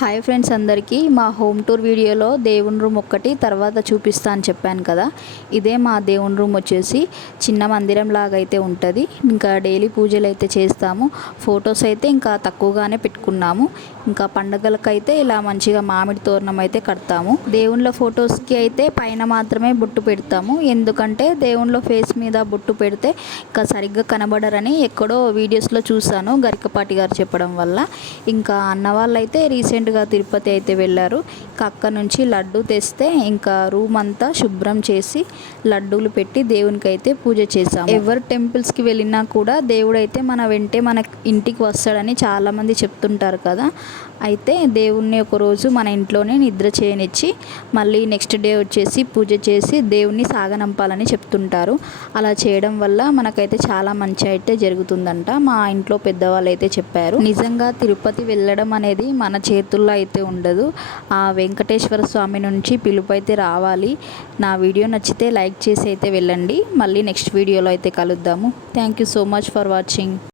Hi friends, అందరికీ మా home tour వీడియోలో దేవుని రూమ్ ఒక్కటి తర్వాత చూపిస్తా అని చెప్పాను కదా. ఇదే మా దేవుని రూమ్ వచ్చేసి చిన్న మందిరం లాగా అయితే ఉంటుంది. ఇంకా డైలీ పూజలు అయితే చేస్తాము. ఫొటోస్ అయితే ఇంకా తక్కువగానే పెట్టుకున్నాము. ఇంకా పండగలకైతే ఇలా మంచిగా మామిడి తోరణం అయితే కడతాము. దేవుళ్ళ ఫొటోస్కి అయితే పైన మాత్రమే బొట్టు పెడతాము. ఎందుకంటే దేవుళ్ళ ఫేస్ మీద బొట్టు పెడితే ఇంకా సరిగ్గా కనబడరని ఎక్కడో వీడియోస్లో చూశాను, గరికపాటి గారు చెప్పడం వల్ల. ఇంకా అన్న వాళ్ళు అయితే రీసెంట్గా తిరుపతి అయితే వెళ్ళారు. అక్కడ నుంచి లడ్డు తెస్తే ఇంకా రూమ్ అంతా శుభ్రం చేసి లడ్డూలు పెట్టి దేవునికి అయితే పూజ చేశాము. ఎవరు టెంపుల్స్కి వెళ్ళినా కూడా దేవుడు అయితే మన వెంటే మన ఇంటికి వస్తాడని చాలామంది చెప్తుంటారు కదా. అయితే దేవుణ్ణి ఒకరోజు మన ఇంట్లోనే నిద్ర చేయనిచ్చి మళ్ళీ నెక్స్ట్ డే వచ్చేసి పూజ చేసి దేవుణ్ణి సాగనంపాలని చెప్తుంటారు. అలా చేయడం వల్ల మనకైతే చాలా మంచి అయితే జరుగుతుందంట. మా ఇంట్లో పెద్దవాళ్ళు అయితే చెప్పారు. నిజంగా తిరుపతి వెళ్ళడం అనేది మన చేతుల్లో అయితే ఉండదు. ఆ వెంకటేశ్వర స్వామి నుంచి పిలుపు అయితే రావాలి. నా వీడియో నచ్చితే లైక్ చేసి అయితే వెళ్ళండి. మళ్ళీ నెక్స్ట్ వీడియోలో అయితే కలుద్దాము. Thank you so much for watching.